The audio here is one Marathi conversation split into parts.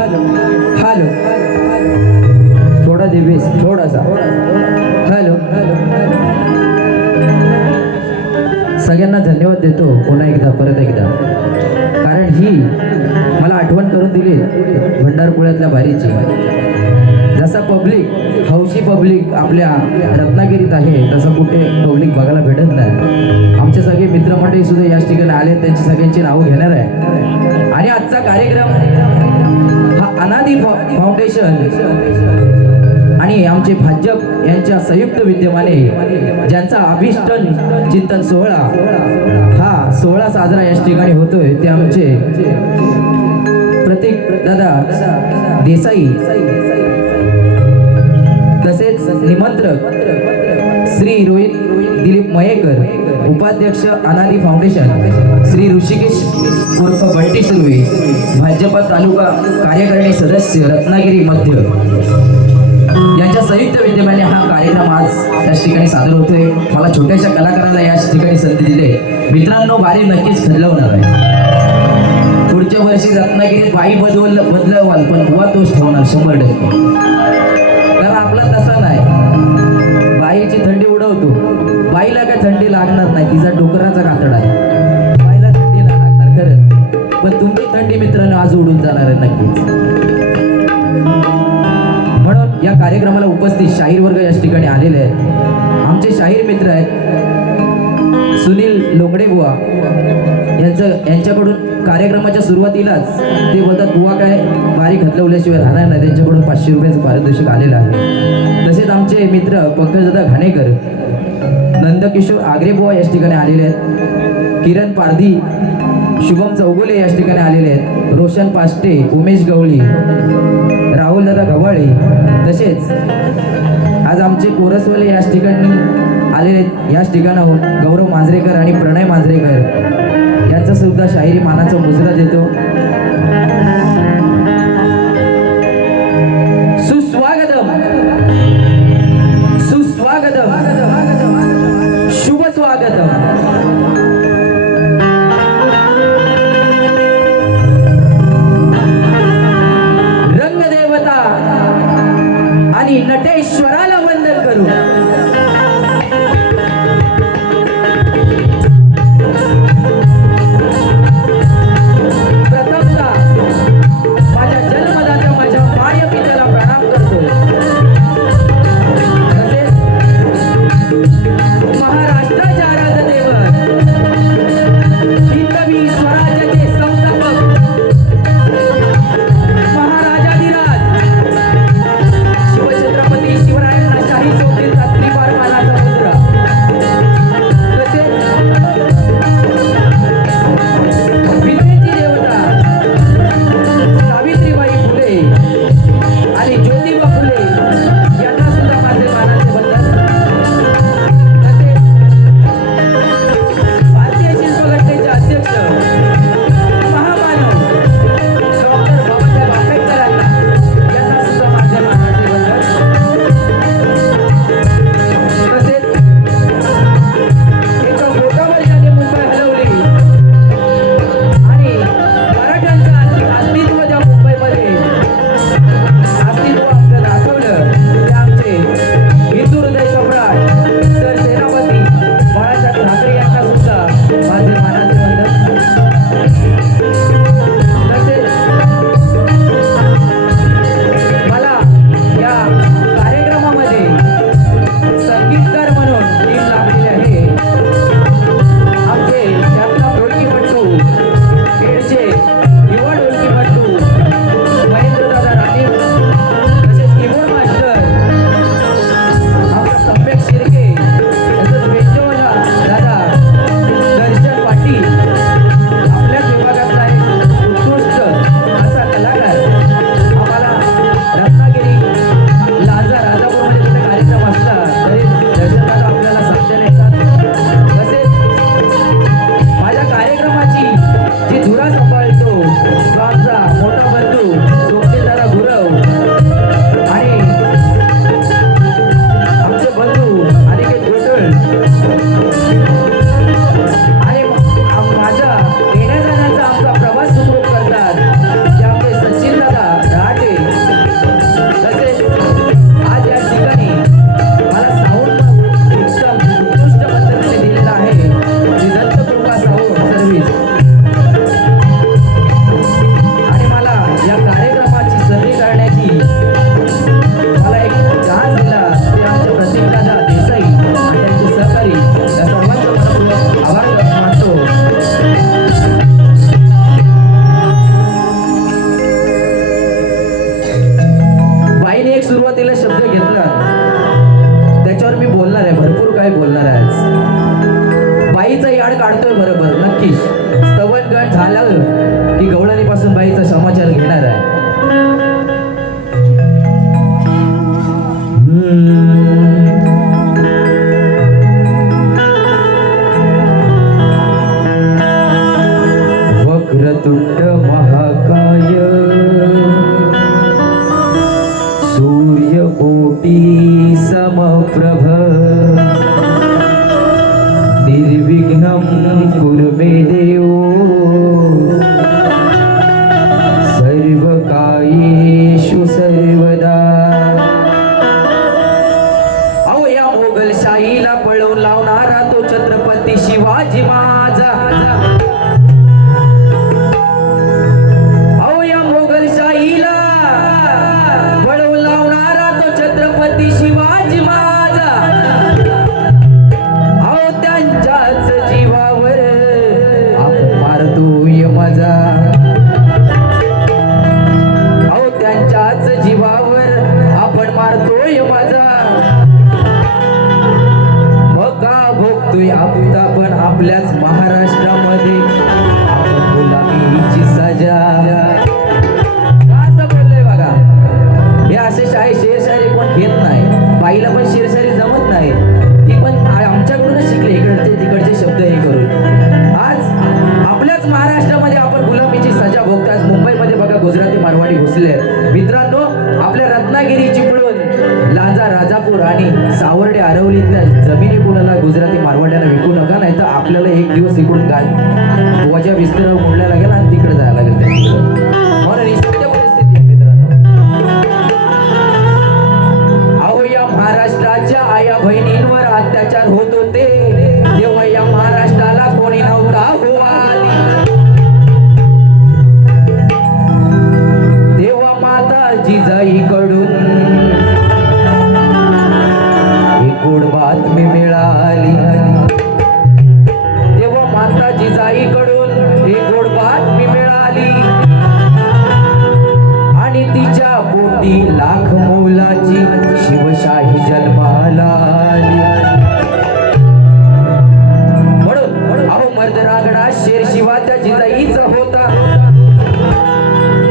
हॅलो थोडा दिवेस थोडासा हॅलो. सगळ्यांना धन्यवाद देतो पुन्हा एकदा परत एकदा, कारण ही मला आठवण करून दिली भंडारपुळ्यातल्या बारीची. जसा पब्लिक हौशी पब्लिक आपल्या रत्नागिरीत आहे तसं कुठे पब्लिक बघायला भेटत नाही. आमचे सगळे मित्रमंडळी सुद्धा याच ठिकाणी आले, त्यांची सगळ्यांची नावं घेणार आहे. आणि आजचा कार्यक्रम हा अनादी फाउंडेशन आणि आमचे भाजप यांच्या संयुक्त विद्यमाने ज्यांचा अभिष्ट चिंतन सोहळा हा सोहळा साजरा याच ठिकाणी होतोय ते आमचे प्रतीक दादा देसाई, तसेच निमंत्रक श्री रोहित दिलीप मयेकर, उपाध्यक्ष अनादी फाउंडेशन श्री ऋषिकेश उर्फ बंटी सुर्वे, भाजपा तालुका कार्यकारिणी सदस्य रत्नागिरी मध्य यांच्या संयुक्त विद्यमाने हा कार्यक्रम आज याच ठिकाणी सादर होतोय. मला छोट्याशा कलाकाराला याच ठिकाणी संधी दिली. मित्रांनो, बारी नक्कीच खदलवणार आहे. पुढच्या वर्षी रत्नागिरीत बाई बदलवाल पण बुवा तोच ठेवणार 100%. कारण आपला तसा नाही, बाईची थंडी उडवतो, बाईला काय थंडी लागणार नाही, तिचा डोकराचा कातडा आहे, बाईला थंडी नाही लागणार खरं. पण तुमची थंडी मित्रांनो आज उडून जाणार आहे नक्कीच. म्हणून या कार्यक्रमाला उपस्थित शाहीर वर्ग याच ठिकाणी आलेले आहेत. आमचे शाहीर मित्र आहेत सुनील लोंगडे बुवा, यांच्याकडून कार्यक्रमाच्या सुरुवातीलाच ते बोलतात बुवा काय बारी खतलवल्याशिवाय राहणार नाही, त्यांच्याकडून 500 रुपयाचं पारितोषिक आलेलं आहे. तसेच आमचे मित्र पंकजदादा घाणेकर, नंदकिशोर आगरे बुवा याच ठिकाणी आलेले आहेत. किरण पारधी, शुभम चौगुले याच ठिकाणी आलेले आहेत. रोशन पाष्टे, उमेश गवळी, राहुल दादा गव्हाळे, तसेच आज आमचे कोरसवाले याच ठिकाणी आलेले आहेत. याच ठिकाणाहून गौरव मांजरेकर आणि प्रणय मांजरेकर यांचा सुद्धा शाहिरी मानाचा मुजरा देतो. सुस्वागतम सुस्वागतम शुभ स्वागतम. रंगदेवता आणि नटेश्वराला वंदन करू. प्रथम सुरुवातीला शब्द घेतला त्याच्यावर मी बोलणार आहे, भरपूर काय बोलणार आहे आज. बाईचा याड काढतोय बरोबर नक्कीच. स्तवन गण झालं की गवळणीपासून बाईचा समाचार घेणार आहे. वक्रतुंड महाकाय सूर्यकोटी समप्रभ निर्विघ्नं कुरु मे देवो सर्वकार्येषु सर्वदा. अहो या मोगलशाहीला पळवून लावणारा तो छत्रपती शिवाजी माझा. अहो या मोगलशाहीला पळवून लावणारा तो छत्रपती शिवाजी माझा. अहो त्यांच्याच जीवावर आपण मारतोय माझा. अहो त्यांच्याच जीवावर आपण मारतोय माझा. मका भोगतोय आपण आपल्याच महाराष्ट्रामध्ये आपण गुलामीची सजा. असं बोललंय बघा. हे असे शेरशायरी कोण घेत नाही. बाईला पण शेरशायरी जमत नाही. ती पण आमच्याकडूनच शिकले इकडचे तिकडचे शब्द हे करून. आज आपल्याच महाराष्ट्रामध्ये आपण गुलामीची सजा भोगतो. आज मुंबईमध्ये बघा गुजराती मारवाडी घुसले. मित्रांनो आपल्या रत्नागिरी चिपळूण लांजा राजापूर आणि सावर्डे आरवलीतल्या जमिनी कुणाला गुजराती मारवाड्याला विकू नका, नाही तर आपल्याला एक दिवस इकडून वजा विस्तार मोडला लागेल आणि तिकडे जायला लागेल. म्हणून ही सत्य परिस्थिती आहे मित्रांनो. अहो या महाराष्ट्राच्या आया बहिणींवर अत्याचार होत होते तेव्हा या महाराष्ट्राला कोणी नव्हता होवाली. तेव्हा माता जिजाईकडून एक गोड बातमी मिळाली. तेव्हा माता जिजाईकडून एक गोड बातमी मिळाली आणि तिच्या पोटी लाख मोलाची शिवशाही जन्माला आली. म्हणून अहो मर्दरागडा शेर शिवा त्या जिजाईचा होता.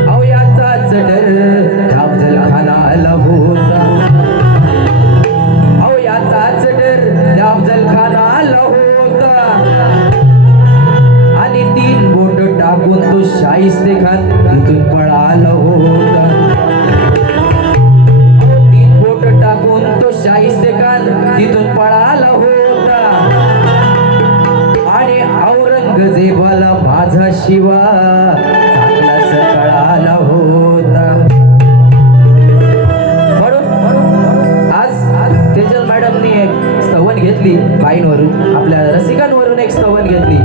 अहो याचाच डर अफजल खानाला होता. अहो याचाच डर अफजल खानाला होता. आणि 3 बोट टाकून तो शाहिस्ते खान इथून पळाला होता. 3 बोट टाकून तो शाहिस्ते खान तिथून पळाला होता. आणि औरंगजेबाला माझा शिवा चांगलाच कळाला होता. आज तेजल मॅडमनी एक स्तवन घेतली बाईंवरून, आपल्या रसिकांवरून एक स्तवन घेतली.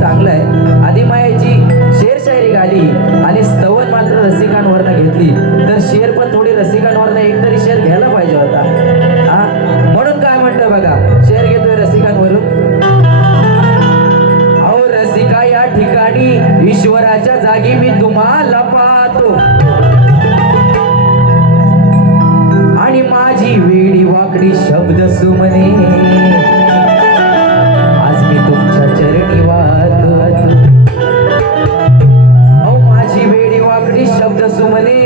चांगलं आहे. आदिमायेची शेरशायरी गाली आणि स्तवन मात्र रसिकांवरनं घेतली, तर शेर पण थोडी रसिकांवरनं एकतरी शेर घ्यायला पाहिजे होता. म्हणून काय म्हणतोय बघा, शेर घेतोय रसिकांवरून. अहो रसिका या ठिकाणी ईश्वराच्या जागी मी तुम्हाला पाहतो आणि माझी वेडी वाकडी शब्द सुमने आज मी तुमच्या चरणी वाहतो. अहो माझी वेडी वाकडी शब्द सुमने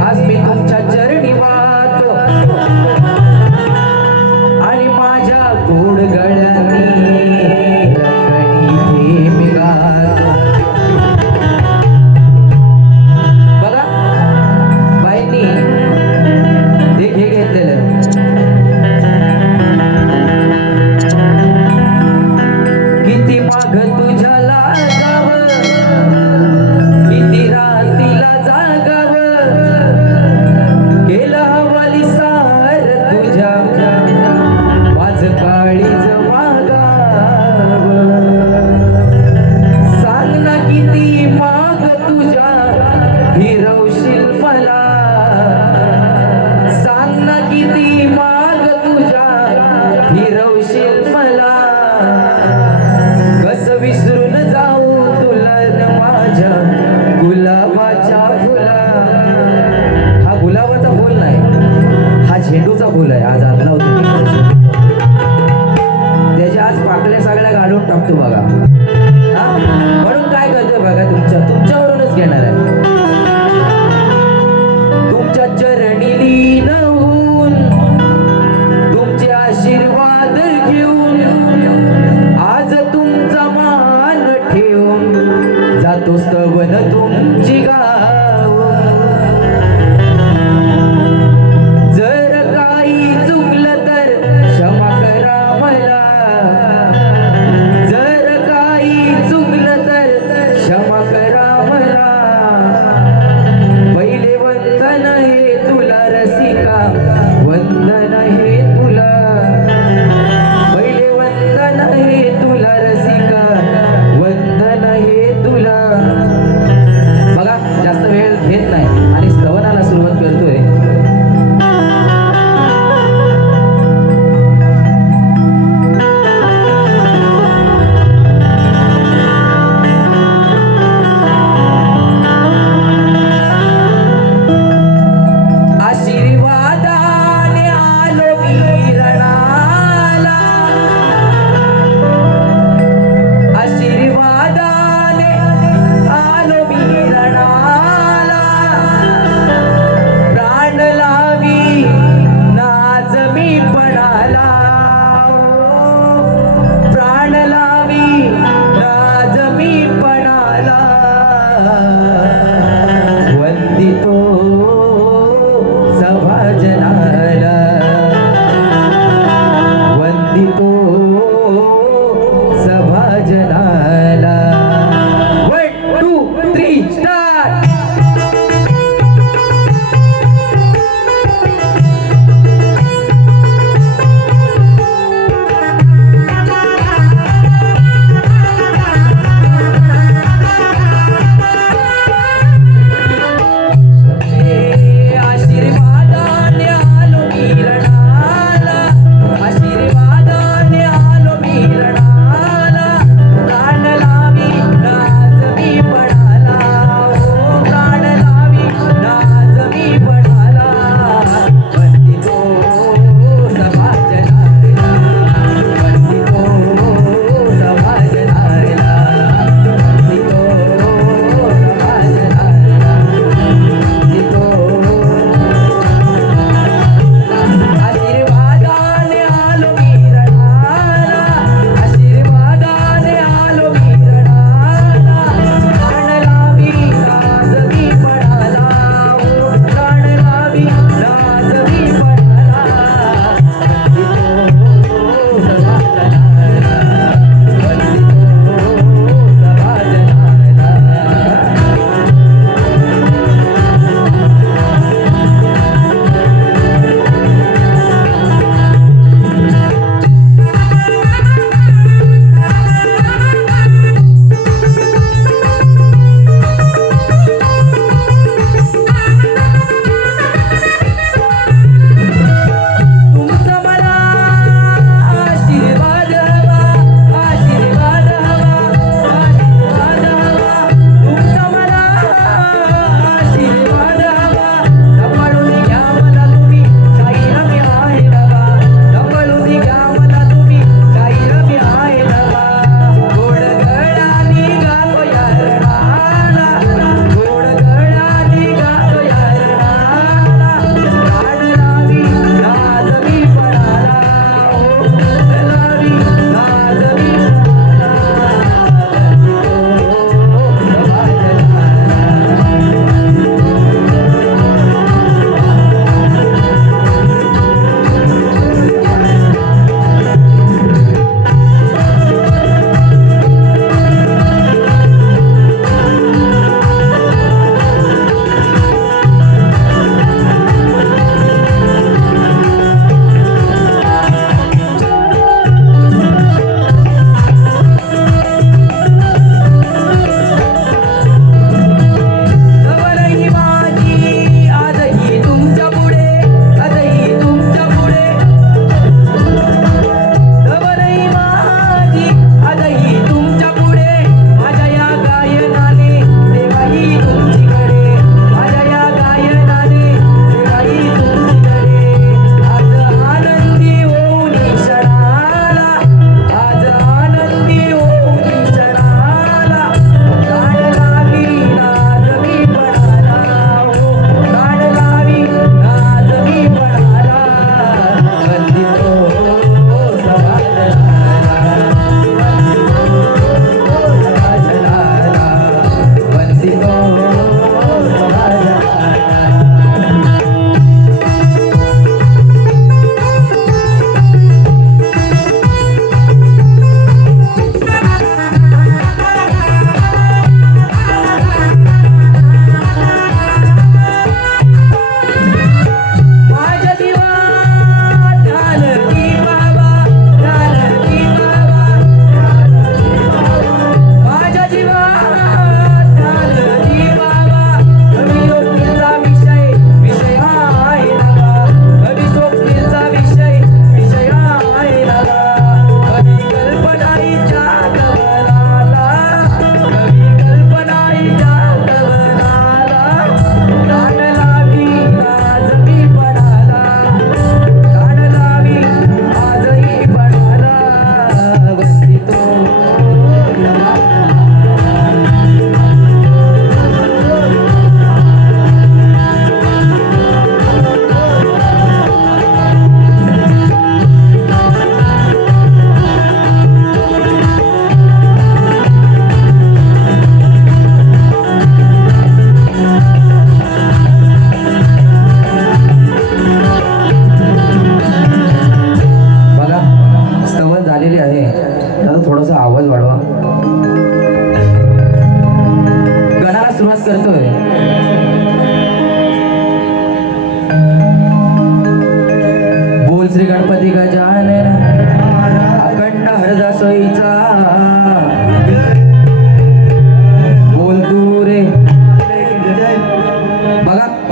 आज मी तुमच्या चरणी वाहतो आणि माझ्या गोड गळ्यानी रंगणी मी गातो. बघा बाईंनी हे घेतलेलं किती माग तुझ्या लागावं, किती रातीला जागावं, केलं हवाली सार तुझ्या माझ काळीज वागावं. सांग ना किती माग तुझ्या फिरवशील मला. सांग ना किती माग तुझ्या फिरवशील मला. कसं विसरून जाऊ तुला माझ्या गुलाबाच्या फुला. हा गुलाबाचा फुल नाही,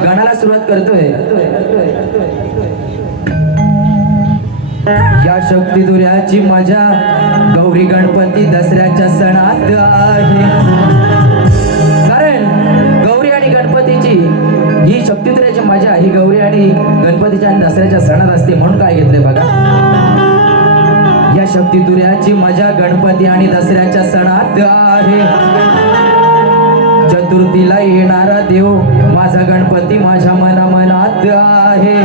गाण्याला सुरुवात करतोय. या शक्तिधुऱ्याची मजा गौरी गणपती दसऱ्याच्या सणात आहे. कारण गौरी आणि गणपतीची ही शक्तिधुऱ्याची मजा ही गौरी आणि गणपतीच्या आणि दसऱ्याच्या सणात असते. म्हणून काय घेतले बघा, या शक्तिधुऱ्याची मजा गणपती आणि दसऱ्याच्या सणात आहे. चतुर्थीला येणारा देव माझा गणपती माझ्या मनात आहे.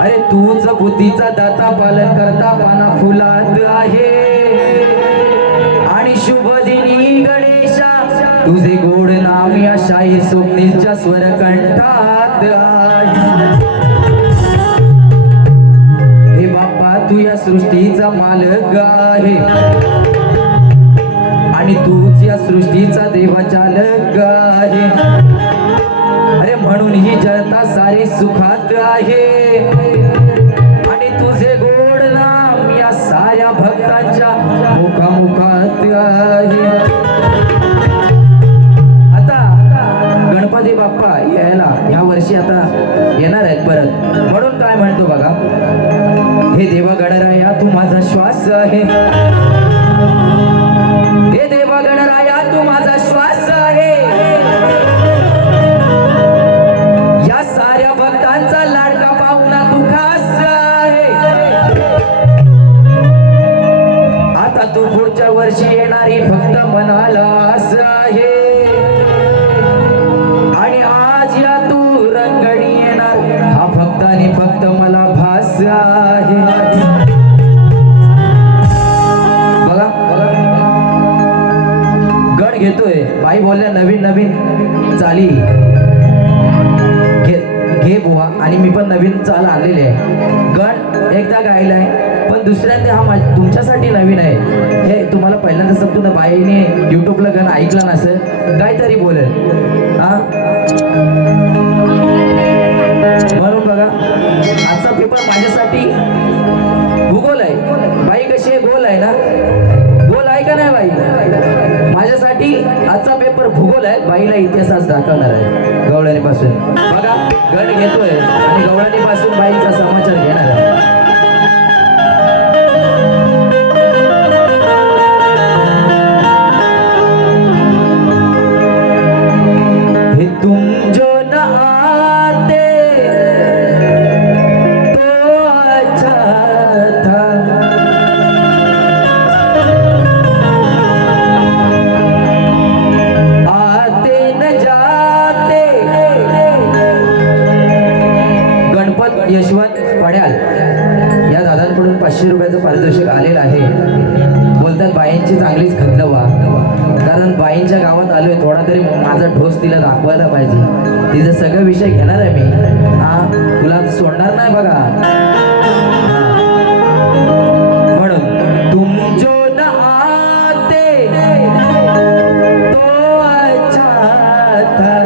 अरे तूच बुद्धीचा दाता पालन करता पाना फुलात आहे. आणि शुभ दिनी गणेशा तुझे गोड नाम या शाही स्वप्नीच्या स्वर कंठात आहे. हे बाप्पा तू या सृष्टीचा मालक आहे आणि तूच या सृष्टीचा देवचालक आहे. अरे म्हणून ही जनता सारी सुखात आहे आणि तुझे गोड नाम या साऱ्या भक्तांच्या मुखामुखात आहे. आता गणपती बाप्पा यायला ह्या वर्षी आता येणार आहेत परत. म्हणून काय म्हणतो बघा, हे देव गणराया तू माझा श्वास आहे. हे देव गणराया तू माझा श्वास आहे. या साऱ्या भक्तांचा लाडका पाहुणा तू खास आहे. आता तू पुढच्या वर्षी येणारी फक्त मनाला आस आहे. आणि आज या तू रंगणी येणार हा फक्त आणि फक्त मला भास आहे. घेतोय बाई बोलल्या नवीन नवीन चाली घे बुवा. आणि मी पण नवीन चाल आणलेली आहे. गण एकदा गायलाय पण दुसऱ्यांदा हा तुमच्यासाठी नवीन आहे. हे तुम्हाला पहिल्यांदा समजून ना, बाईने युट्यूबला गण ऐकला नसेल काहीतरी बोलेल हा. म्हणून बघा आजचा पेपर माझ्यासाठी भूगोल आहे. बाई कशी आहे, गोल आहे ना, गोल आहे का नाही बाई. माझ्यासाठी आजचा पेपर भूगोल आहे. बाईला इतिहास दाखवणार आहे गवळणी पासून. बघा गण घेतोय आणि गवळणी पासून बाईचा समाचार घेणार आहे. हे तुम जो न आते तो अच्छा था. यशवंत पड्याल या दादांकडून 500 रुपयाचं पारितोषिक आलेलं आहे. बोलतात बाईंची चांगलीच खदलं व्हा, कारण बाईंच्या गावात आलोय थोडा तरी माझा ठोस तिला दाखवायला पाहिजे. तिचा सगळं विषय घेणार आहे मी. हा तुला सोडणार नाही बघा. म्हणून तुम जो न आते तो अच्छा था.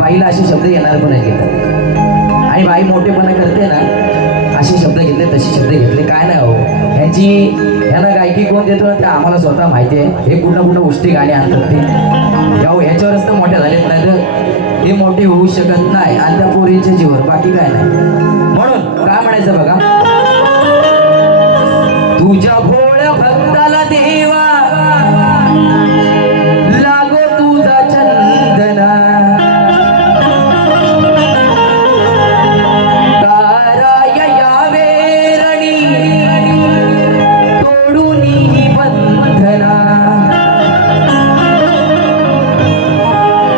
बाईला असे शब्द येणार पण नाही घेतात आणि बाई मोठेपणा करते ना असे शब्द घेतले तसे शब्द घेतले काय नाही हो. ह्यांना गायकी कोण देतो ना ते आम्हाला स्वतः माहिती आहे. हे कुठं कुठं उष्टी गाणी आणतात ते ह्याच्यावरच तर मोठे झालेत, नाही तर हे मोठे होऊ शकत नाही आणि त्या पोरींच्या जीवर बाकी काय नाही. म्हणून काय म्हणायचं बघा, तुझ्या भोळ्या भक्ताला देवा लागो तुझा चंदना.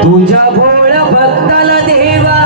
तुझ्या भोळ्या भक्ताला देवा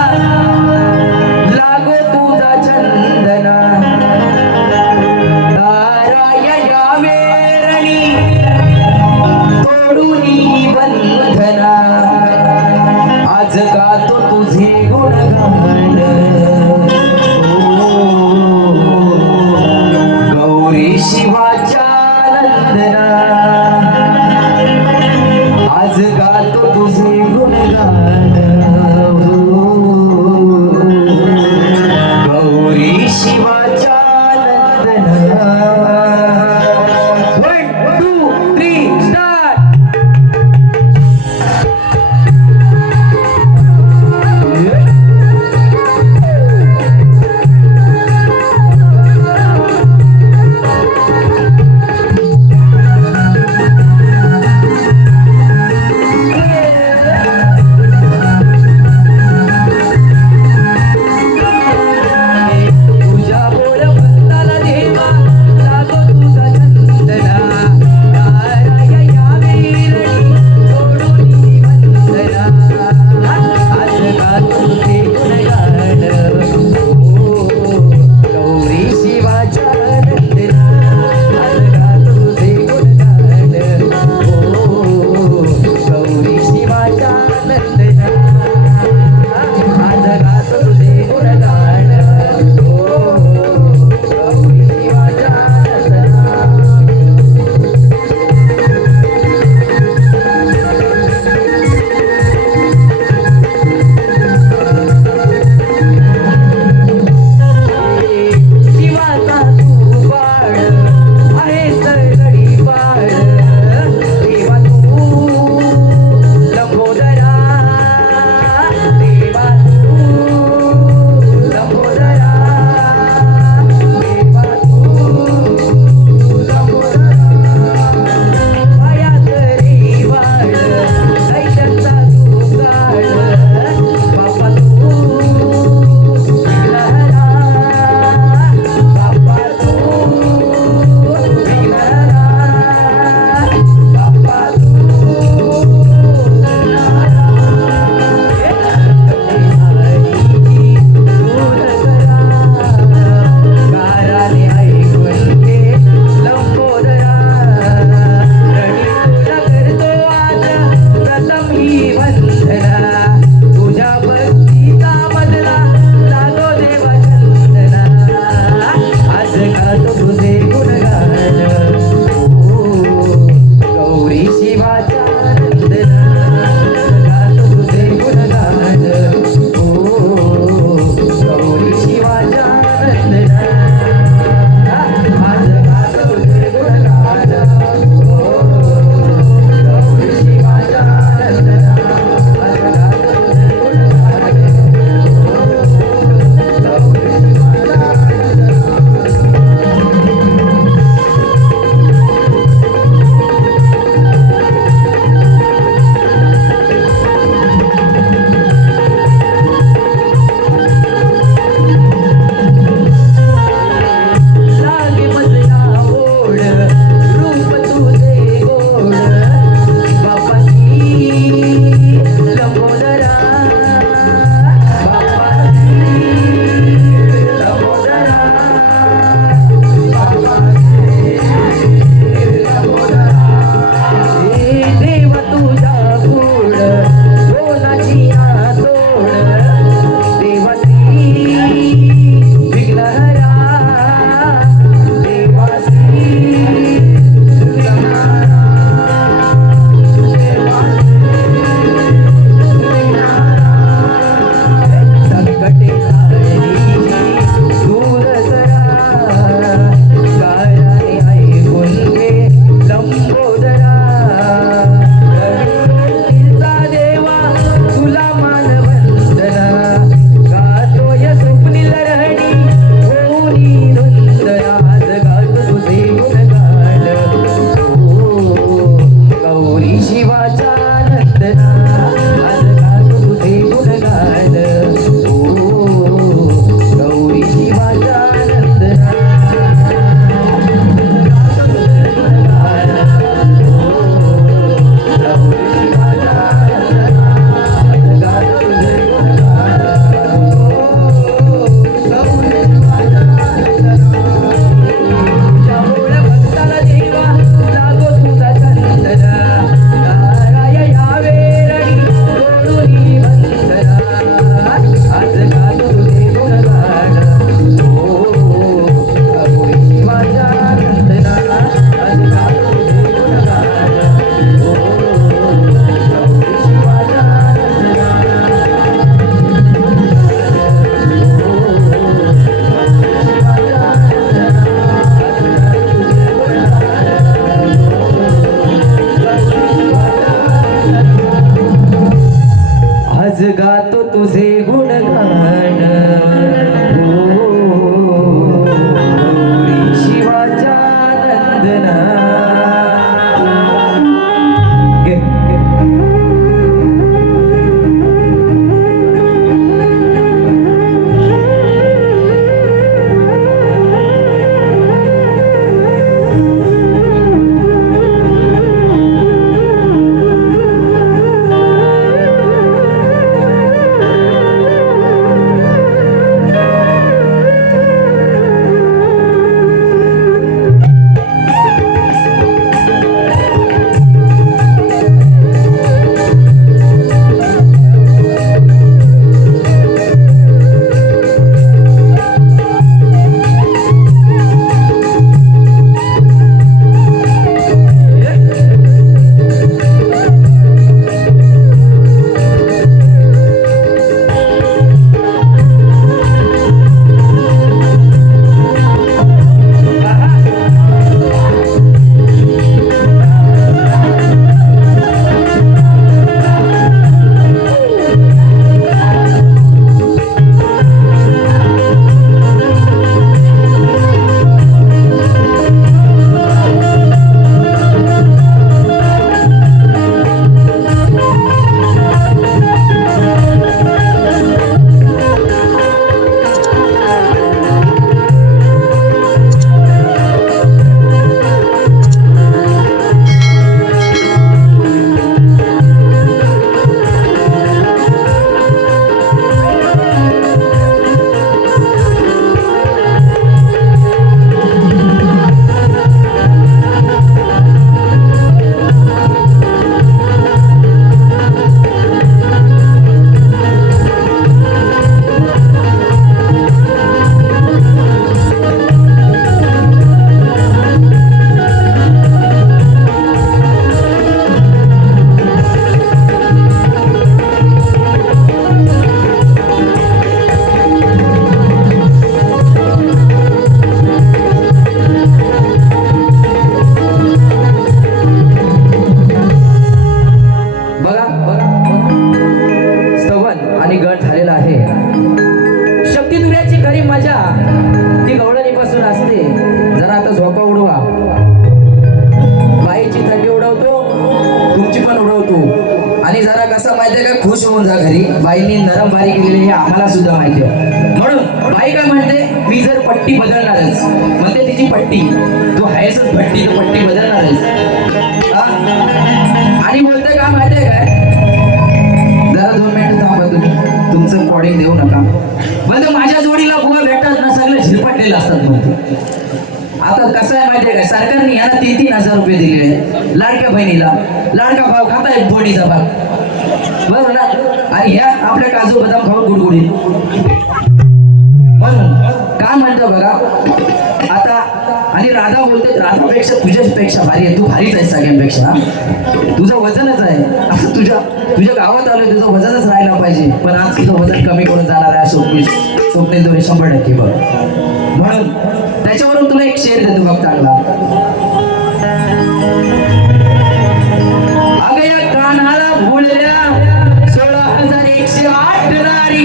खुश होऊन जा घरी. बाईंनी नरम बारी केलेली हे आम्हाला सुद्धा माहिती आहे. म्हणून बाई काय म्हणते, मी जर पट्टी बदलणारच म्हणते, तिची पट्टी तू आहेसच पट्टी, तू पट्टी बदलणारच. आणि बोलते का माहितीये काय, जरा 2 मिनिटं थांबा तुम्ही, तुमचं कोडिंग देऊ नका. म्हणजे माझ्या जोडीला बुवा भेटत ना, सगळे झिरपटलेले असतात म्हणते. आता कसं आहे माहितीये काय, सरकारने यांना 3,000 रुपये दिलेले आहेत लाडक्या बहिणीला. लाडका भाव खाताय फोडीचा भाग, बरोबर ना. आणि ह्या आपल्या काजू बदाम खाऊन गुडगुडी. म्हणून काय म्हणतो बघा आता. आणि राधा बोलते, राधापेक्षा तुझ्यापेक्षा भारी आहे, तू भारीच आहे सगळ्यांपेक्षा. तुझं वजनच आहे. आता तुझ्या गावात आलोय, तुझं वजनच राहायला पाहिजे. पण आज तुझं वजन कमी करून जाणार आहे स्वप्नील दोरे 100% बघ. म्हणून त्याच्यावरून तुला एक शेर देतो बघ चांगला. अगं या कानाला भुलल्या 16,108 नारी.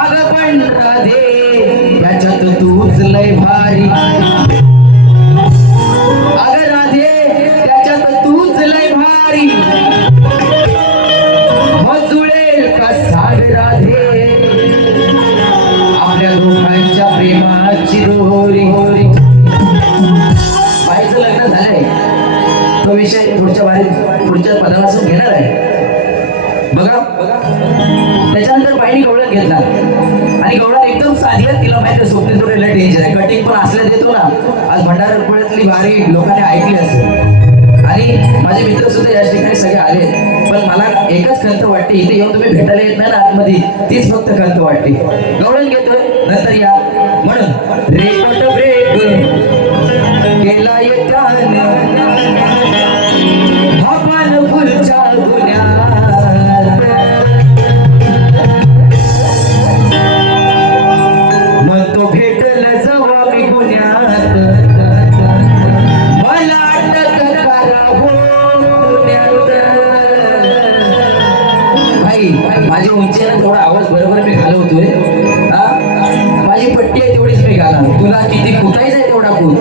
अगं पण राधे याच्यात तूच लय भारी. अगं राधे त्याच्यात तूच लय भारी. मग जुळेल का साग राधे आपल्या दोघांच्या प्रेमाची दोरी. बाईचं लग्न झालंय, तो विषय पुढच्या पदापासून घेणार आहे बघा. त्याच्यानंतर बाईने गवळण घेतला आणि गवळण एकदम साधी आहे. तिला माहिती आहे स्वप्नील दोरे लय डेंजर आहे. कटिंग पण असल्या देतो ना. आज भंडारपुळ्यातली भारी लोकांनी ऐकली असेल आणि माझे मित्र सुद्धा या ठिकाणी सगळे आले. पण मला एकच खंत वाटते, इथे येऊन तुम्ही भेटायला येत नाही ना आतमध्ये, तीच फक्त खंत वाटते. गवळण घेतोय नंतर या. म्हणून रेकॉर्ड ब्रेक केला येताना आपण फुलच्या गुन्ह्यात. मग तो भेटल जवा मी गुन्ह्यात, मला अटक करा हो गुन्ह्यात. भाई माझी उंची आहे, थोडा आवाज बरोबर मी घालवतोय. माझी पट्टी आहे तेवढीच मी घालणार. तुला किती कुठायचं आहे तेवढा कूद,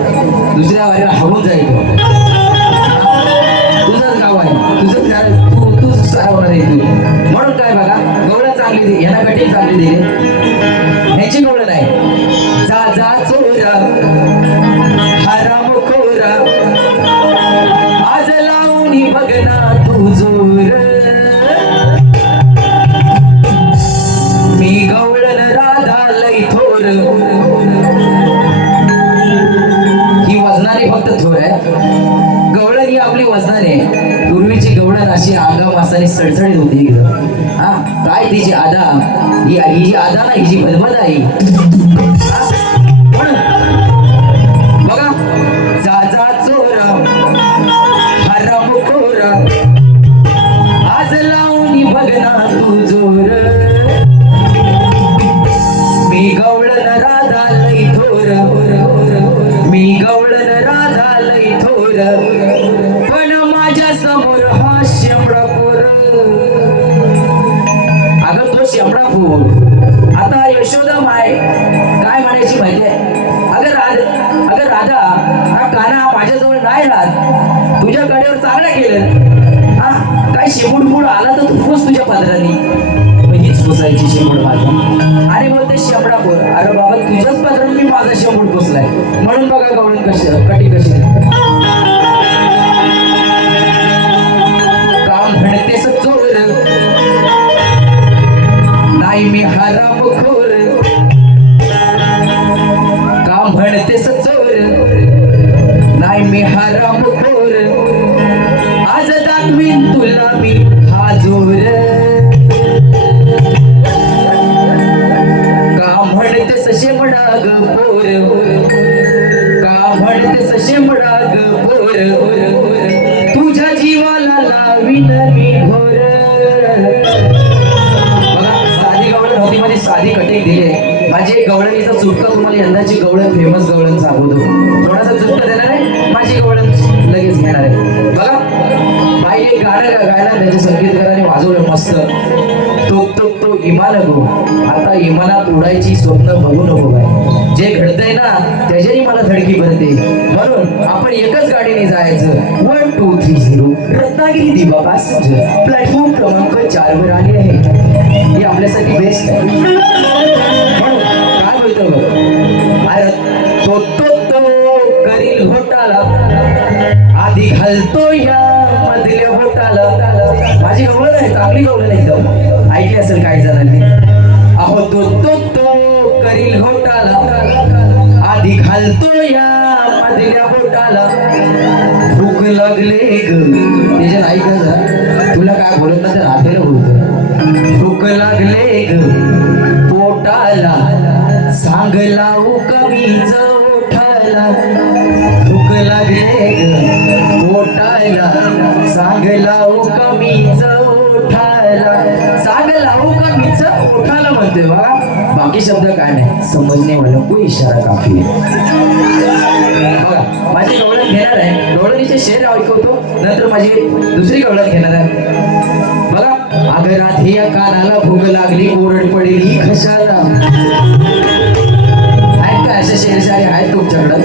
दुसऱ्या वारीला हवून जाईल. तुझंच गाव आहे, तूच सारवणार आहे तू. म्हणून काय बघा, गवळण चांगली दिली, यांना कटिंग चांगली दिली. ह्याची गवळण आहे, जा जा चोरा हराम खोरा आज लावून बघना तू जोर. मी गवळण राधा लई थोर. ही वजनाने फक्त थोर आहे. गवळण ही आपली वजनाने. पूर्वीची गवळण अशी आगाम असताना सडसडीत होती एकदम. हा काय तिची आदा, ही जी आदा ना, ही जी बदबद आहे. म्हणून बघा, जा जा चोरा हराम खोरा आज लावून बघना तू जोर. मी गवळण राधा लई थोर. मी गवळण राधा लई थोर. पण माझ्या समोर हा शेंबडा पोर. अगं तो शेंबडा पोर. आता यशोदा माय काय म्हणायची माहितीये, अगं राधा हा काना माझ्याजवळ नाही राहत, तुझ्या कडेवर चांगला केलं. हा काय शेंबूड आला तर तू फुस तुझ्या पदरानी. हीच फुसायची शेंबूड माझा. आणि बोलते शेंबडा पोर. अरे बाबा तुझ्याच पदरात मी माझा शेंबूड फुसलाय. म्हणून बघा गवळण कटी कशी. काम म्हणतेस चोर नाही मी हराम खोर. काम म्हणतेस चोर नाही मी हराम खोर. आज दाखवीन तुला मी हा जोर. का म्हणतेस शेंबडा ग पोर. का म्हणतेस शेंबडा ग पोर. तुझ्या जीवाला लावीन मी घोर. साधी गवळण होती, माझी साधी कटिंग दिली आहे. माझी एक गवळणीचा चुटका तुम्हाला यंदाची गवळण फेमस गवळण सांगतो. थोडासा चुटका देणार आहे, माझी गवळण लगेच घेणार आहे. बघा बाई एक गाणं गायला, त्याचे संगीतकाराने वाजवलं मस्त. तो इमान गो. आता इमानात उडायची स्वप्न बघू नको बाई. जे घडतंय ना त्याच्याने मला धडकी भरते. म्हणून आपण एकच गाडीने जायचं. 1230 रत्नागिरी दिवा पॅसेंजर प्लॅटफॉर्म क्रमांक 4 वर आली आहे. ही आपल्यासाठी बेस्ट आहे. म्हणून काय बोलतो बघ, अरे तो करील घोटाला आधी घालतो या मधल्या होटाला. माझी गवळ नाही, चांगली गवळ नाही एकदम, ऐकली असेल काही जणांनी. अहो तो करील घोटाला आधी घालतो या मधल्या बोटाला. भूक लागले ग त्याच्या नाही ग, तुला काय बोलत ना तर आधेला बोलतो. भूक लागले ग पोटाला सांग लावू कमीच ओठाला. भूक लागले ग पोटाला सांग लावू कमीच ओठाला. सांग लावू कमीच ओठाला म्हणतोय बघा, बाकी शब्द काय नाही. समजणे वाला कोई इशारा काफी आहे. बघा माझी गवळण घेणार आहे, गवळणीचे शेर ऐकवतो, नंतर माझी दुसरी गवळण घेणार आहे. बघा, अगर राधी या कानाला भूक लागली ओरड पडली कशाला. आहेत का अशा शेरशारी आहेत तुमच्याकडं?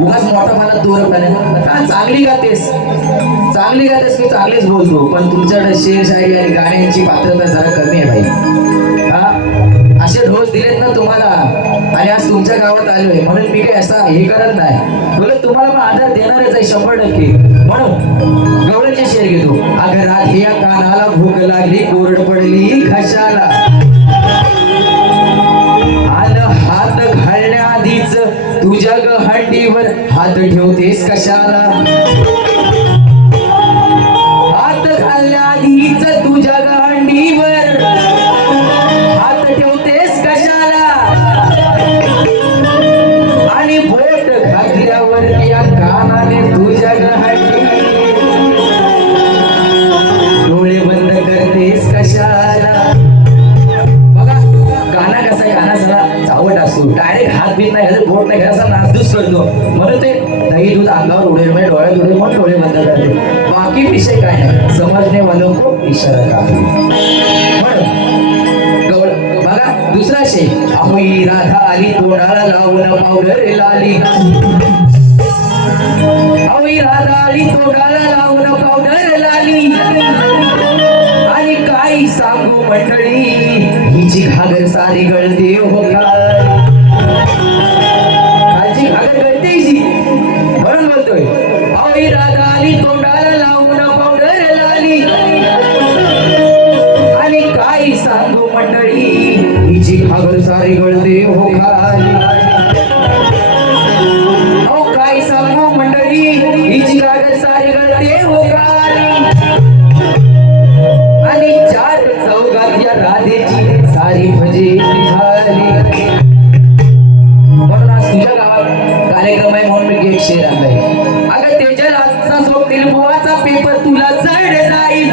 उगाच मोठा मला दूर चांगली गातेस चांगली गातेस, मी चांगलीच बोलतो, पण तुमच्याकडे शेरशायरी आणि गाण्यांची पात्रता जरा कमी आहे भाई. हा असे ढोस दिलेत ना तुम्हाला, आणि आज तुमच्या गावात आलोय म्हणून मी काही असा हे करत नाही. बोलत तुम्हाला पण आधार देणारच आहे 100%. म्हणून गवळणचे शेर घेतो. अगर राधी या कानाला भूक लागली कोरड पडली घशाला. हात घालण्याआधीच तुझ्या गहंडीवर हात ठेवतेस कशाला. हात घालण्याआधीच तुझ्या गहंडीवर हात ठेवतेस कशाला. आणि बोट घातल्यावर या कानाने तुझ्या गहंडी डोळे बंद करतेस कशाला. चावट असतो, डायरेक्ट हात बीत नाही घालत, बोट नाही घालत, असा नासधूस करतो. म्हणून ते दही दूध अंगावर उडेल म्हणजे डोळ्यात उडेल म्हणून डोळे बंद करते. बाकी विषय काय नाही, समजणे वालों को इशारा काफी. म्हणून गवळ बघा दुसरा शेर. अहो ही राधा आली तोंडाला लावून पावडर लाली. अहो ही राधा आली तोंडाला लावून पावडर लाली. आणि काही सांगू मंडळी हिची घागर सारी गळते हो खालची घागर गळते हिची, म्हणून बोलतोय. अहो ही राधा आली तोंडाला लावून पावडर लाली. आणि काही सांगू मंडळी हिची घागर सारी गळते हो खाली. अहो काही सांगू मंडळी हिची घागर सारी गळते हो खाली. आणि 4 चौघात या राधेची सारी फजेती झाली. म्हणून आज तुझ्या गावात कार्यक्रम आहे म्हणून मी एक शेर आणलाय. अगं त्याच्या रातचा सोडतील बुवाचा पेपर तुला जड जाईल.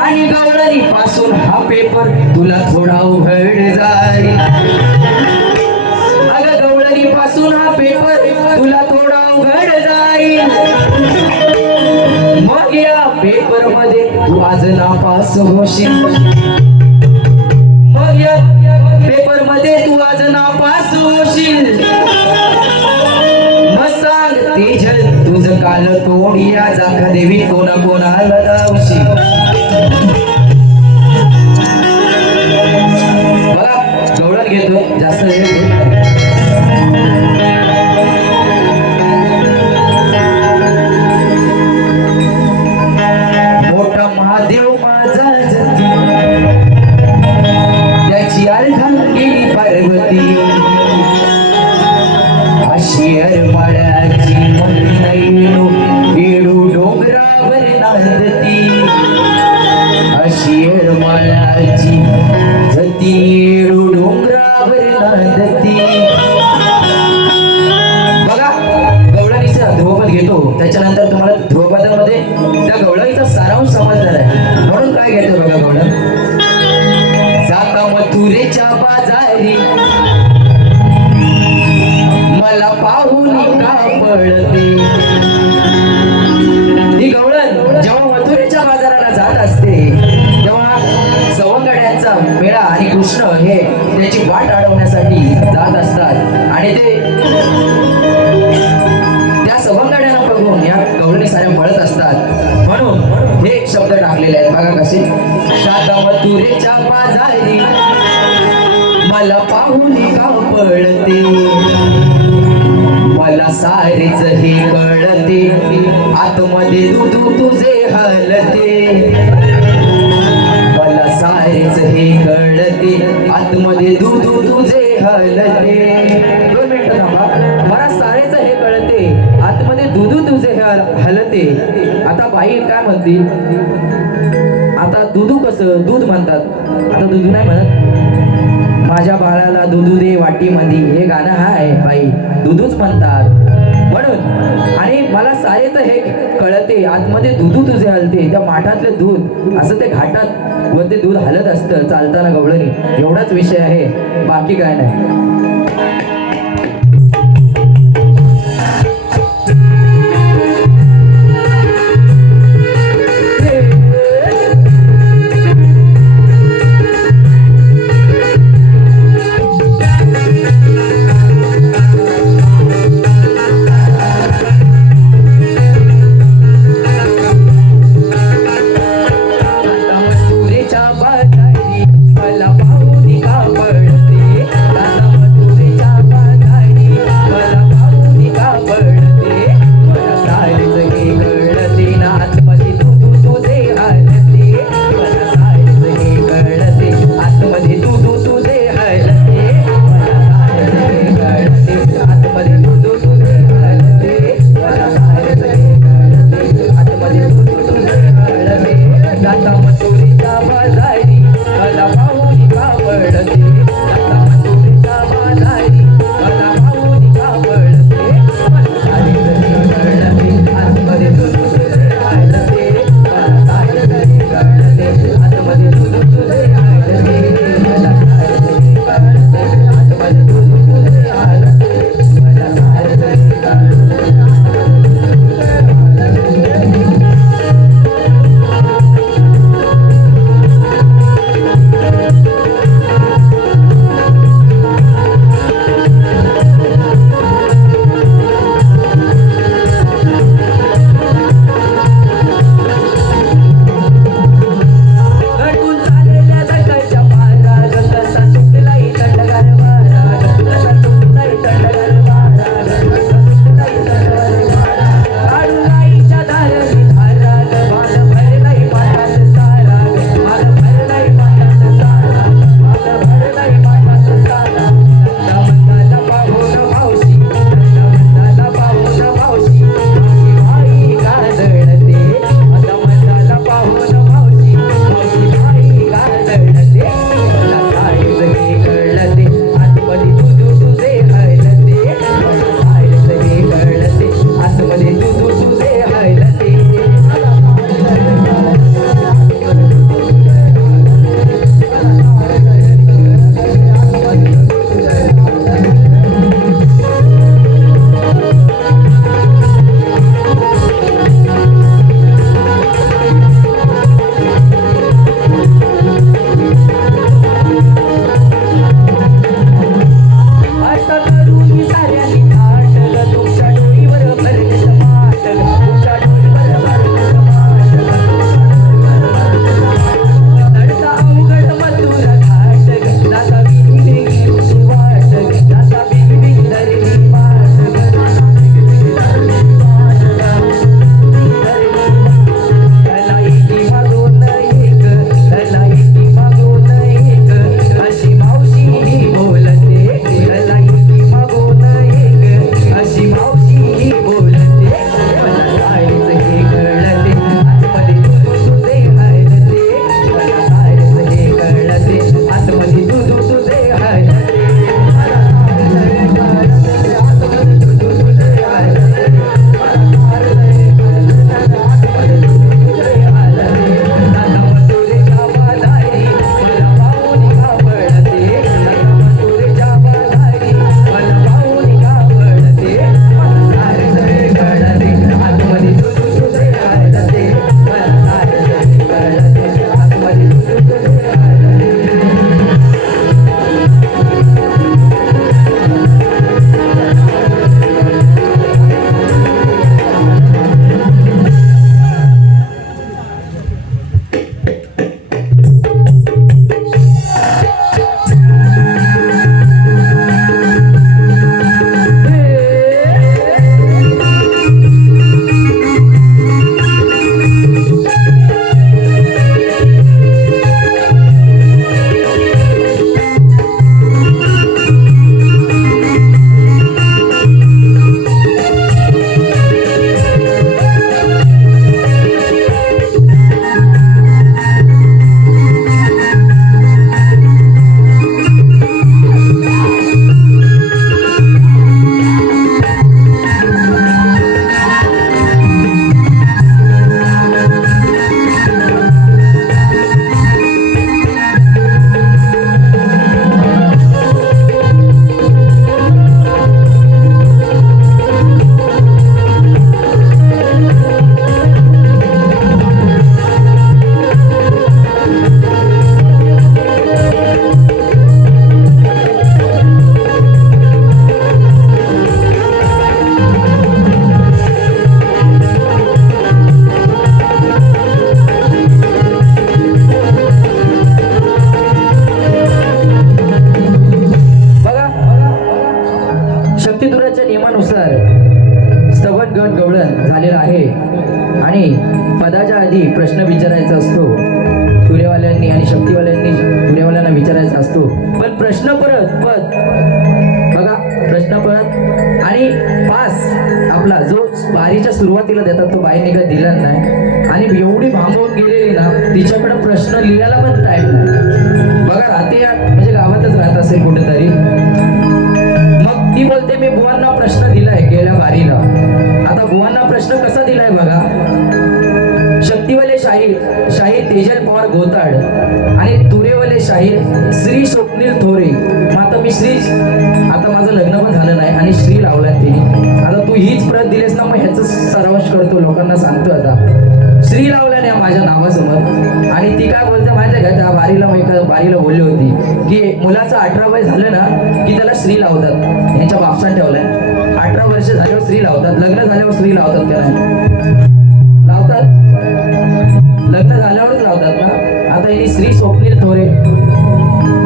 आणि गवळणी पासून हा पेपर तुला थोडा उघड जाईल. अगं गवळणी पासून हा पेपर तुला थोडा उघड जाईल. मग या पेपर मध्ये तू आज नापास होशील. मग या पेपर मध्ये तू आज नापास होशील. मग सांग तेजल तुझं काल तोंड या जाखा देवी कोणाला लावशील. बघा गवळण घेतोय, जास्त वेळ घेत नाही. महादेव माझा जती त्याची अर्धांगिनी पार्वती. अशी अरमाळ्याची नैनू येडू डोंगरावर नांदती. अशी अरमाळ्याची जती येडू डोंगरावर नांदती. बघा गवळणीचा ध्रुवपद घेतो, त्याच्यानंतर तुम्हाला ध्रुवपदामध्ये त्या गवळणीचा सारांश समजणार आहे. म्हणून काय घेतो बघा गवळण. जाता मथुरेच्या बाजारी मला पाहून का पळते. कसे साता मथुरेच्या बाजारी मला पाहून का पळते मला सारेच हे कळते आतमध्ये दूध तुझे हलते मला सारेच हे कळते आतमध्ये दूध तुझे हलते 2 मिनिटं थांबा मला सारेच हे कळते आतमध्ये दूध तुझे हलते आता बाई काय म्हणते आता दुधू कसं दूध म्हणतात आता दुधू नाही म्हणत माझ्या बाळाला दुधू दे वाटीमध्ये हे गाणं आहे बाई दुधूच म्हणतात म्हणून आणि मला सारेच हे कळते आतमध्ये दुधू तुझे हलते त्या माठातले दूध असं ते घाटात व ते दूध हलत असतं चालताना गवळणी एवढाच विषय आहे बाकी काय नाही तुरेवाल्यांनी आणि शक्तीवाल्यांनी तुरेवाल्यांना विचारायचा असतो. पण प्रश्न परत बघा, प्रश्न परत आणि पास आपला जो बारीच्या सुरुवातीला देतात तो बाईने काय दिला नाही आणि एवढी भांबवून गेलेली ना तिच्याकडे प्रश्न लिहायला पण टाइम नाही. बघा राहते म्हणजे गावातच राहत असेल कुठेतरी. मग ती बोलते मी बुवांना प्रश्न दिलाय गेल्या बारीला. आता बुवांना प्रश्न कसा दिलाय बघा. शक्तीवाले शाहीर तेजल पवार गोताड आणि तुरेवाले शाहीर श्री स्वप्नील थोरे. मग आता मी आता माझं लग्न पण झालं नाही आणि श्री लावलाय तिने. आता तू हीच प्रत दिलीस ना, मग ह्याच सरावश करतो, लोकांना सांगतो. आता श्री लावल्याने माझ्या नावासमोर. आणि ती काय बोलते माहिती आहे का, त्या बारीला मग एका बारीला बोलली होती की मुलाचं 18 वय झालं ना की त्याला श्री लावतात. यांच्या बापसान ठेवलाय 18 वर्ष झाल्यावर श्री लावतात, लग्न झाल्यावर श्री लावतात का नाही? लावतात, लग्न झाल्यावरच लावतात ना. आता यांनी श्री स्वप्नील थोरे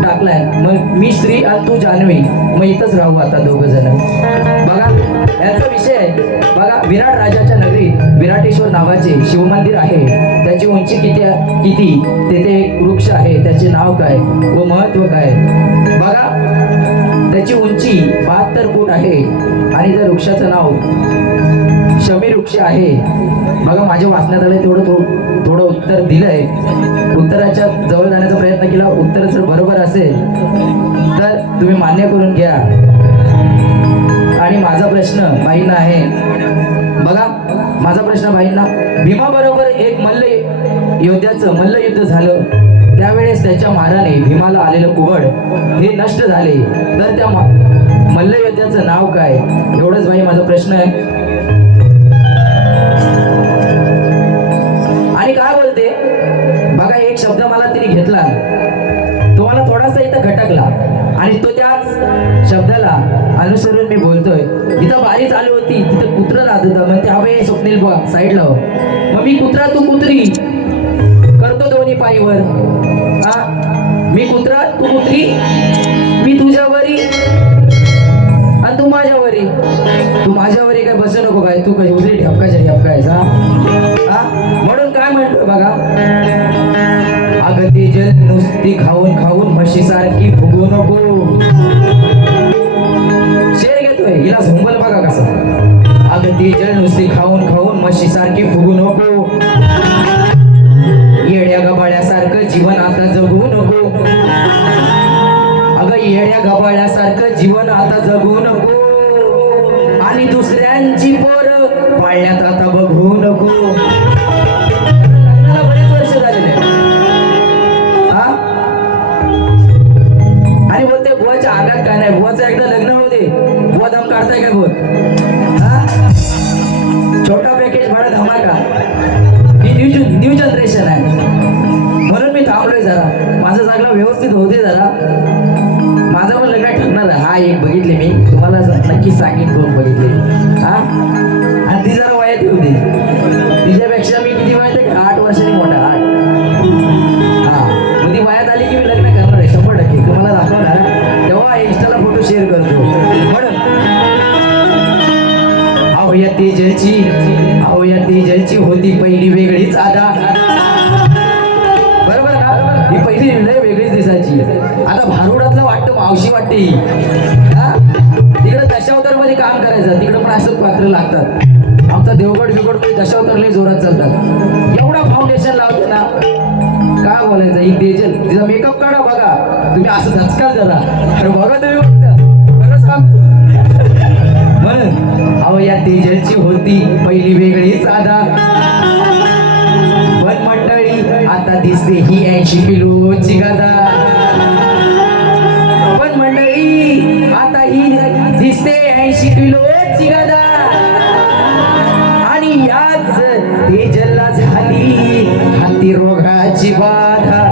टाकलाय, मग मी श्री आणि तू जान्हवी, मग इथंच राहू आता दोघ जण. बघा यांचा विषय आहे. बघा विराट राजाच्या नगरीत विराटेश्वर नावाचे शिवमंदिर आहे. त्याची उंची किती तेथे एक वृक्ष आहे, त्याचे नाव काय व महत्व काय. बघा त्याची उंची 72 फूट आहे आणि त्या वृक्षाचं नाव शमी वृक्ष आहे. बघा माझ्या वाचण्यात आलं थोडं उत्तर दिलंय. उत्तराच्या जवळ जाण्याचा प्रयत्न केला. उत्तर जर बरोबर असेल तर तुम्ही मान्य करून घ्या. आणि माझा प्रश्न बाईंना आहे. बघा माझा प्रश्न बाईंना, भीमा बरोबर एक योद्ध्याचं मल्लयुद्ध झालं. त्यावेळेस त्याच्या माराने भीमाला आलेलं कुबड हे नष्ट झाले, तर त्या मल्लयोद्ध्याचं नाव काय? एवढंच बाई माझा प्रश्न आहे. आणि काय बोलते बघा, एक शब्द मला तिने घेतला, तो मला थोडासा इथं खटकला आणि तो त्याच शब्दाला अनुसरून मी बोलतोय. इथं बारी चालू होती, तिथं कुत्र राहत होता. म्हणते हवे स्वप्नील बघ साईडला हो. मग मी कुत्रा तू कुत्री करतो दोन्ही पायीवर. मी कुत्रा तू कुत्री, मी तुझ्यावरी आणि तू माझ्यावरी. तू माझ्यावरी काय बसू नको काय, तू काय उजरी ठपकायचा ठपकायचा. म्हणून काय म्हणतो बघा, अगं ती जल नुसती खाऊन खाऊन म्हशी सारखी फुगू नको. शेर घेतोय हिला झोंबल बघा कसं. अगं ती जल नुसती खाऊन खाऊन म्हशी सारखी फुगू नको. येड्या गबाळ्यासारखं जीवन आता जगू नको. अगं येड्या गबाळ्यासारखं जीवन आता जगू नको. आणि दुसऱ्यांची पोरं पाळण्यात आता बघू नको. बरेच वर्ष झालेले आणि बोलते बुवाच्या अंगात काय नाही, बुवाचं एकदा लग्न होते, बुवा दम काढताय काय बोल. छोटा पॅकेज भाडा धमाका. ही न्यू जनरेशन आहे. म्हणून मी थांबलोय जरा, माझं जागला व्यवस्थित होते जरा. माझं पण लग्न ठरणार. हा एक बघितले मी, तुम्हाला नक्की सांगेन कोण बघितले. आणि ती जरा वयात होती, तिच्यापेक्षा मी किती वयात आहे, 8 वर्षांनी मोठा. 8 मग ती वयात आली की मी लग्न करणार आहे 100%. तुम्हाला दाखवणार, तेव्हा इंस्टाला फोटो शेअर करतो. म्हणून अहो या तेजलची होती पहिली वेगळीच आदा. बरोबर ना, ही पहिली लय वेगळीच दिसायची. आता भारुडातला वाटतं मावशी वाटते ही. तिकडे दशावतार मध्ये काम करायचं, तिकडे पण असंच पात्र लागतात. आमचा देवगड मध्ये दशावतार लय जोरात चालतात. एवढा फाउंडेशन लावते ना, काय बोलायचं. ही तेजल तिचा मेकअप काढा बघा तुम्ही, असं धचकाल जरा. अरे बघा तुम्ही बरं सांगतो. म्हणून अहो या तेजलची होती पहिली वेगळीच आदा. पण मंडळी आता दिसते ही 80 किलोची गादा. पण मंडळी आता ही दिसते 80 किलोची गादा. आणि याच तेजलला झाली हाती रोगाची बाधा.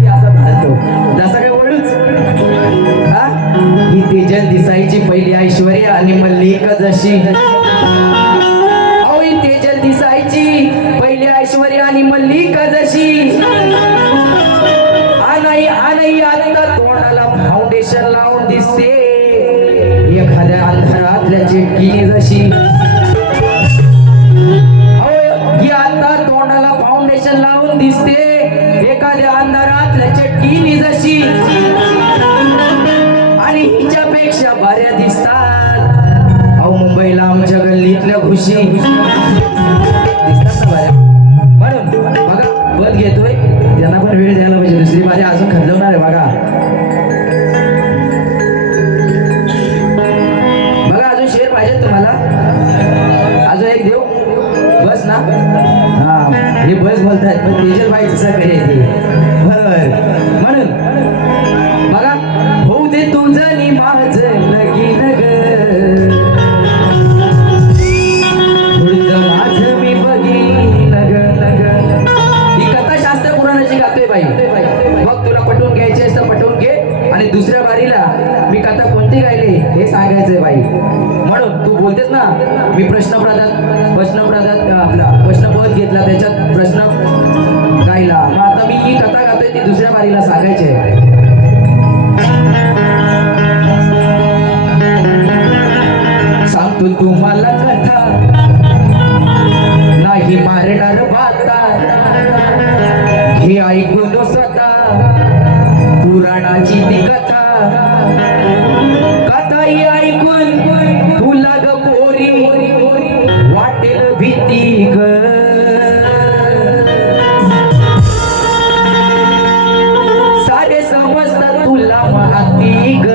ती असा चालतो जसा काय ओळूच. ही तेजल दिसायची पहिली ऐश्वर्या आणि मल्लिका जशी. अहो ही तेजल दिसायची पहिली ऐश्वर्या आणि मल्लिका जशी. आणि आता तोंडाला फाउंडेशन लावून दिसते एखाद्या अंधारातल्या चिटकीने जशी. अहो ही आता तोंडाला फाउंडेशन लावून लांबून दिसते एखाद्या अंधारातल्या चटकीनी जशी, आणि हिच्यापेक्षा बऱ्या दिसतात अहो मुंबईला आमच्या गल्लीतल्या खुशी दिसतात ना बऱ्या. म्हणून बघा पद घेतोय, त्यांना पण वेळ द्यायला पाहिजे, दुसरी बारी अजून खदलवणार आहे बघा. बघा अजून शेर पाहिजेत तुम्हाला, अजून एक देऊ बस ना. हा हे बस बोलतात पण तेजल बाई तसं करायची बरोबर. म्हणून बघा होऊ दे तुझं नि माझं लगीन ग, पुढचं माझं मी बघीन ग ग. ही कथा शास्त्र पुराणाची गातोय बाई. मग तुला पटवून घ्यायची असं पटवून घे, आणि दुसऱ्या बारीला मी कथा कोणती गायली हे सांगायचंय बाई. म्हणून तू बोलतेस ना मी प्रश्नपद घेतला त्याच्यात प्रश्न गायला, मग आता मी ही कथा गातोय ती दुसऱ्या बारीला सांगायची आहे. सांगतो तुम्हाला कथा नाही मारणार बाता, हे ऐकून स्वतः पुराणाची ती कथा. कथा ही ऐकून तुला ग पोरी वाटेल भीती ग, सारे समजतात तुला माती ग,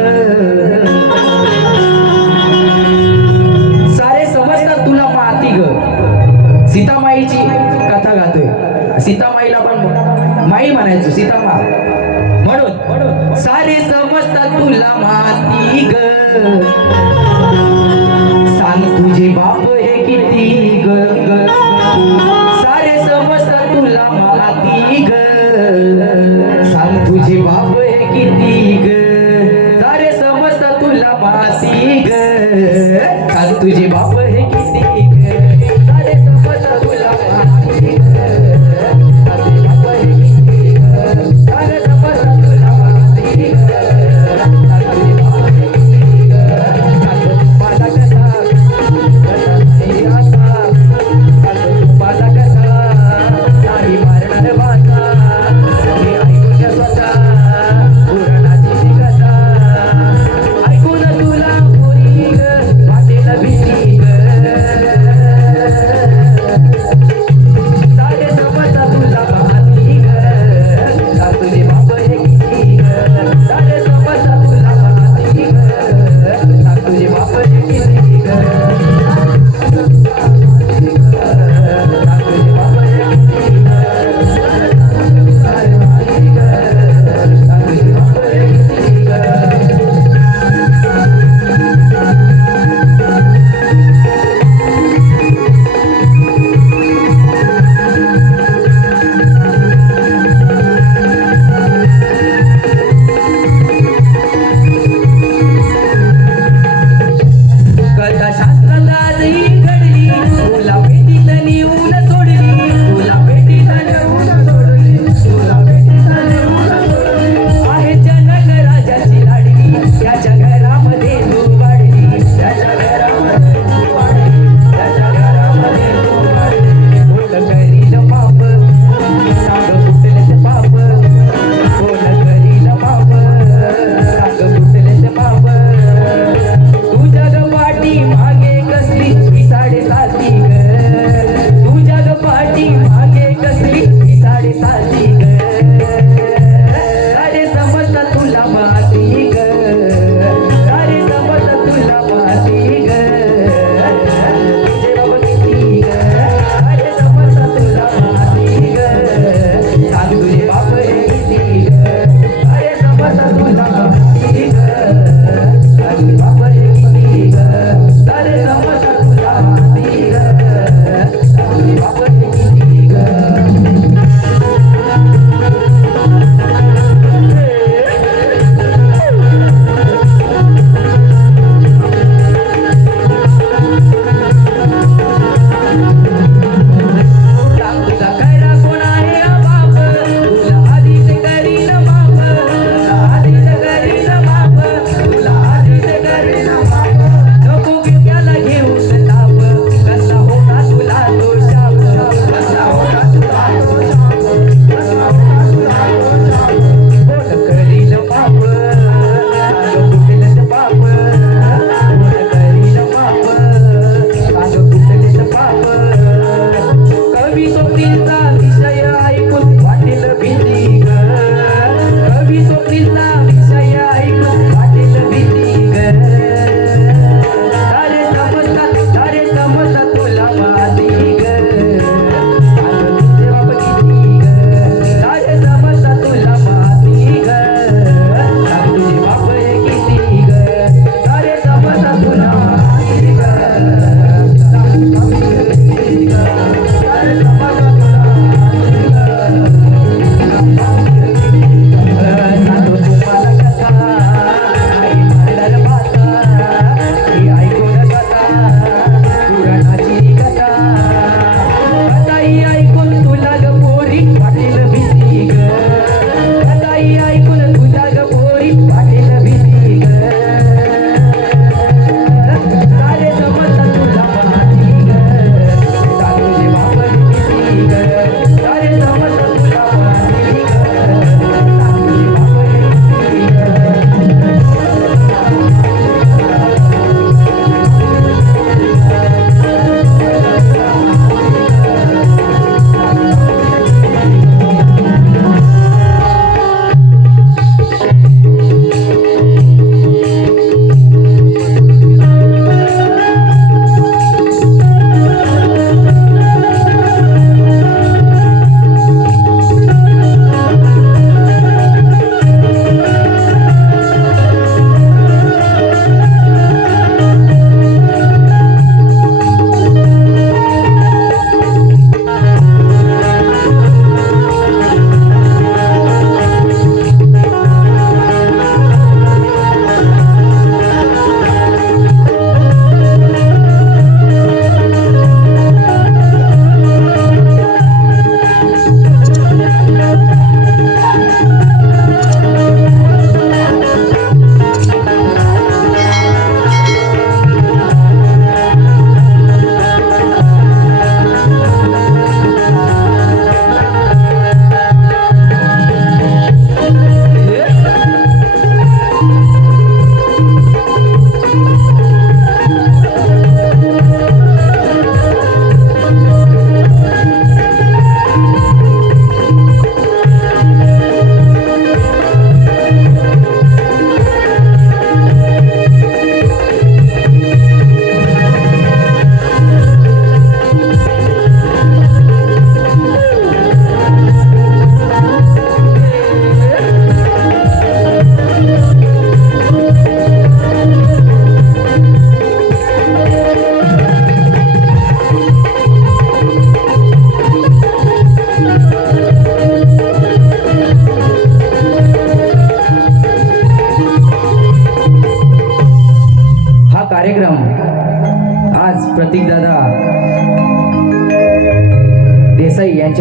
सारे समजतात तुला माती ग. सीतामाईची कथा गातोय, सीतामाईला पण माई म्हणायचो सीतामा. म्हणून सारे समजतात तुला माती ग, सांग तुझे बाप हे किती ग ग. सारे समजतात तुला माती ग, सांग तुझे बाप हे किती ग. सारे समजतात तुला माती ग, सांग तुझे बाप हे किती ग. सारे समजतात तुला माती ग, तुझे बाप हे किती ग. सारे समजतात तुला माती ग, तुझे बाप हे किती ग. सांग माझा कसा नाही आता, सांग माझा कसा नाही मारणार बाता, हे ऐकून स्वतः पुराणाची ती कथा. ऐकून तुला पोरी ग वाटेल भीती ग,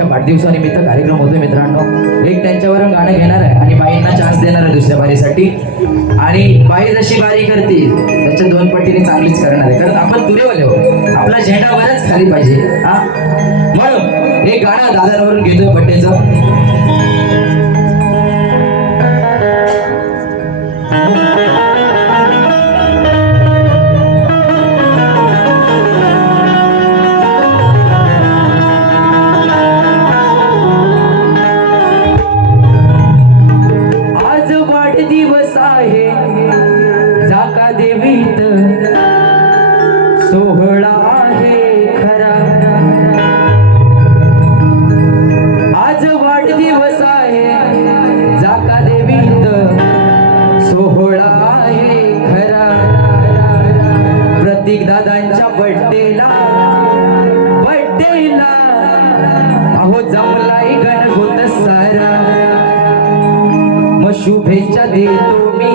त्यांच्या वाढदिवसानिमित्त कार्यक्रम होतोय मित्रांनो. एक त्यांच्यावरून गाणं घेणार आहे आणि बाईंना चान्स देणार आहे दुसऱ्या बारीसाठी. आणि बाई जशी बारी करते त्याच्या 2 पटीने चांगलीच करणार आहे, कारण आपण तुरेवाले हो, आपला झेंडा वरच खाली पाहिजे हा. म्हणून एक गाणं दादांवरून घेतोय बड्डेचं. दिवस आहे जाका देवीत सोहळा आहे खरा. आज वाढदिवस आहे जाका देवीत सोहळा आहे खरा. प्रतीक दादांच्या बड्डेला अहो जमलाय गणगोत सारा. शुभेच्छा देतो मी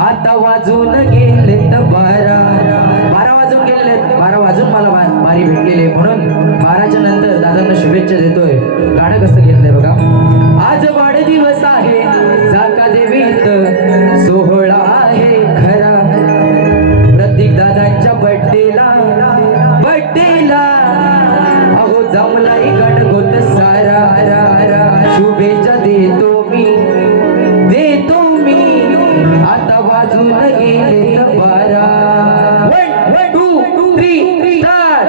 आता वाजून गेले तर 12 वाजून गेलेले, 12 वाजून मला बारी भेटलेली आहे, म्हणून 12च्या नंतर दादांना शुभेच्छा देतोय. गाणं कसं घेतलंय बघा. आज वाढदिवस आहे जाका देवीत सोहळा आहे खरा. प्रतीक दादांच्या बड्डेला अहो जमलाय गणगोत सारा. शुभेच्छा देतो मी आता वाजून गेले तर 12. 1 2 3 स्टार्ट.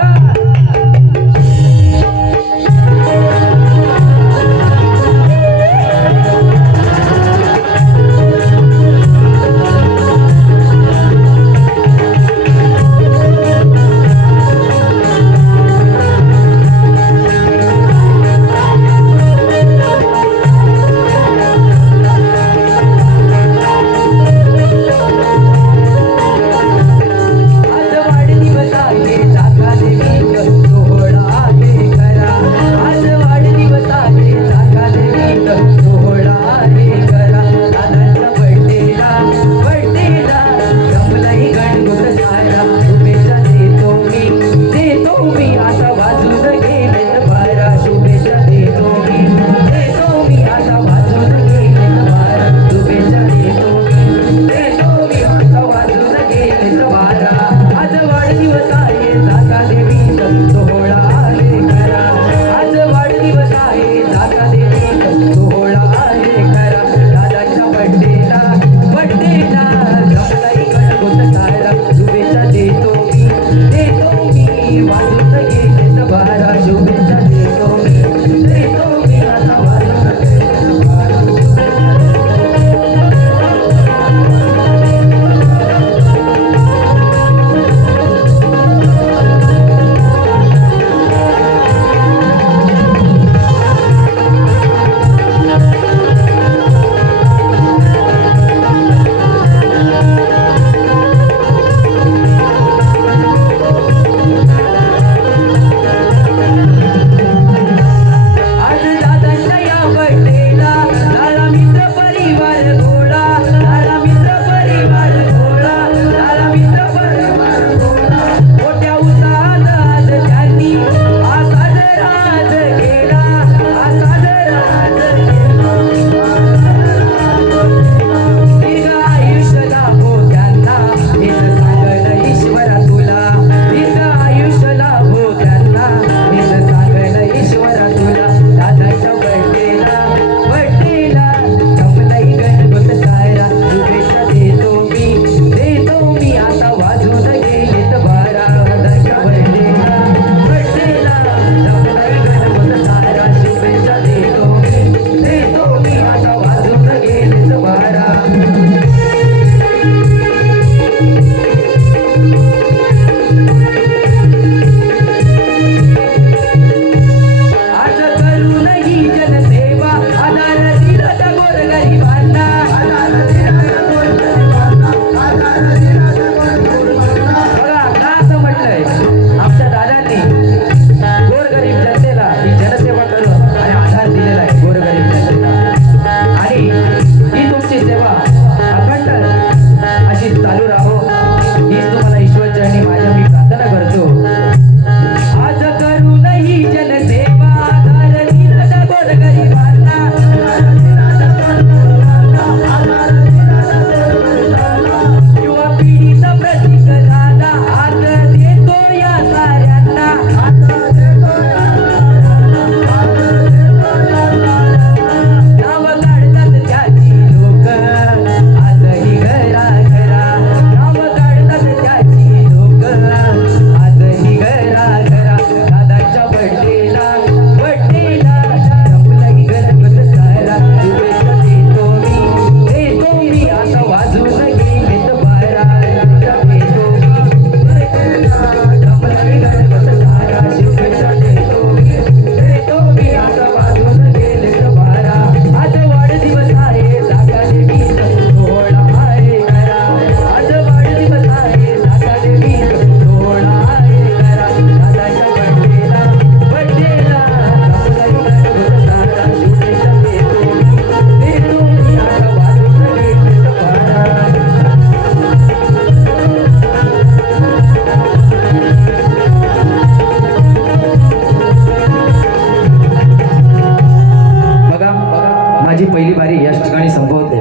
माझी पहिली बारी याच ठिकाणी संपवते.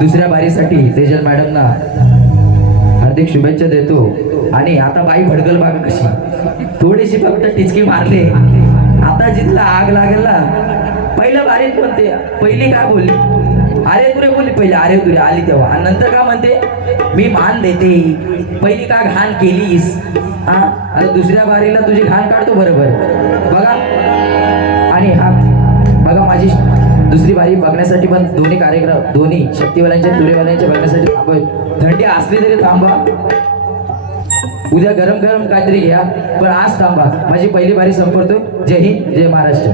दुसऱ्या बारीसाठी तेजल मॅडमना हार्दिक शुभेच्छा देतो. आणि आता बाई भडकल बघा कशी, थोडीशी फक्त टिचकी मारली, आता जिथला आग लागेल ना. पहिल्या बारीत म्हणते पहिली काय बोलली, अरे तुरे बोलली पहिले, अरे तुरे आली तेव्हा. आणि नंतर का म्हणते मी मान देते, पहिली का घाण केलीस. हा, आता दुसऱ्या बारीला तुझी घाण काढतो बरोबर बघा. आणि हा बघा माझी दुसरी बारी बघण्यासाठी पण दोन्ही कार्यक्रम, दोन्ही शक्तीवाल्यांच्या तुरेवाल्यांच्या बघण्यासाठी आपण थंडी असली तरी थांबा, उद्या गरम गरम काहीतरी घ्या, पण आज थांबा. माझी पहिली बारी संपवतो. जय हिंद, जय महाराष्ट्र.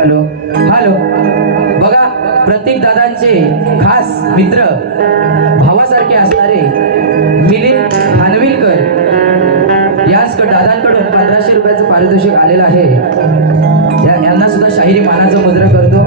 हॅलो हॅलो बघा, प्रत्येक दादांचे खास मित्र भावासारखे असणारे मिलिंद खानविलकर याच दादांकडून 1500 रुपयाचं पारितोषिक आलेलं आहे. यांना सुद्धा शाहिरी मानाचा मुद्रा करतो.